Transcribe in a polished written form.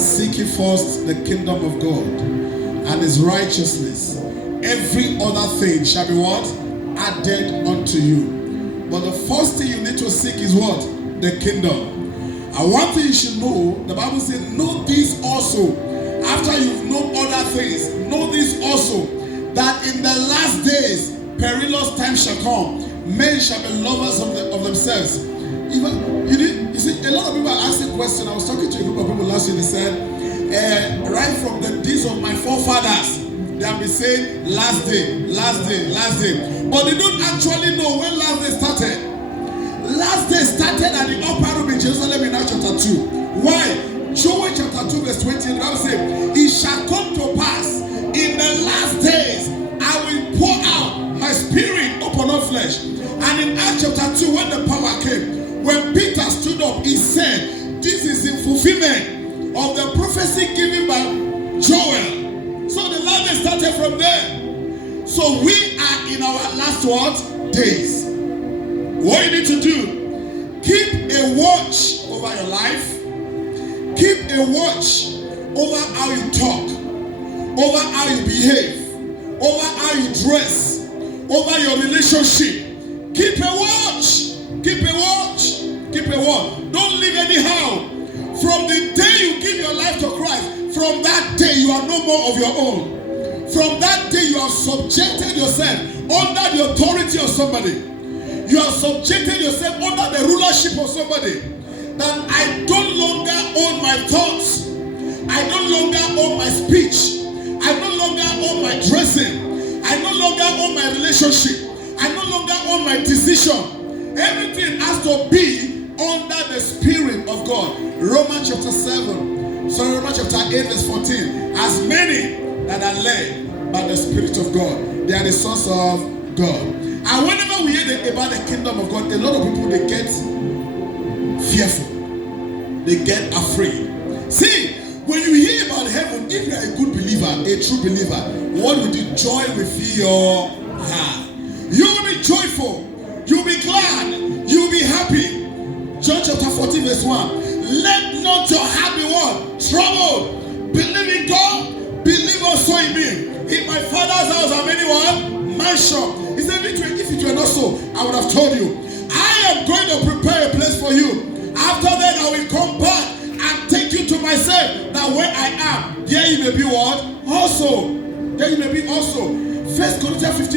Seek ye first the kingdom of God and his righteousness. Every other thing shall be what? Added unto you. But the first thing you need to seek is what? The kingdom. And one thing you should know, the Bible says, know this also. After you've known other things, know this also, that in the last days, perilous times shall come. Men shall be lovers of themselves. Even you see, a lot of people are asking questions. I was talking to a group of people last year. They said, right from the days of my forefathers, they have been saying last day, last day, last day. But they don't actually know when last day started. Last day started at the upper room in Jerusalem in Acts chapter 2. Why? Joel chapter 2 verse 20, the Bible says, it shall come to pass in the last days, I will pour out my spirit upon all flesh. And in Acts chapter 2, when the power came, when Peter stood up, he said, this is in fulfillment of the prophecy given by Joel. So the last day started from there. So we are in our last what? Days. What you need to do, keep a watch over your life. Keep a watch over how you talk, over how you behave, over how you dress, over your relationship. Keep a watch. Keep a watch. Keep a watch. Don't live anyhow. From the day you give your life to Christ, from that day you are no more of your own. From that day you have subjected yourself under the authority of somebody. You have subjected yourself under the rulership of somebody. That I don't longer own my thoughts. I no longer own my speech. I no longer own my dressing. I no longer own my relationship. I no longer own my decision. Everything has to be under the Spirit of God. Romans chapter 8 verse 14. As many that are led by the Spirit of God, they are the sons of God. And whenever we hear about the kingdom of God, a lot of people, they get fearful. They get afraid. See, when you hear about heaven, if you are a good believer, a true believer, what will you? Joy will fill your heart. You will be joyful. You will be glad. You will be happy. John chapter 14 verse 1. Let not your heart be what? Troubled. Believe in God. Believe also in me. In my Father's house are many what? Mansion. He said, if it were not so, I would have told you. I am going to prepare a place for you. After that, I will come back and take you to myself, that where I am, there you may be what? Also. There you may be also. 1 Corinthians 15.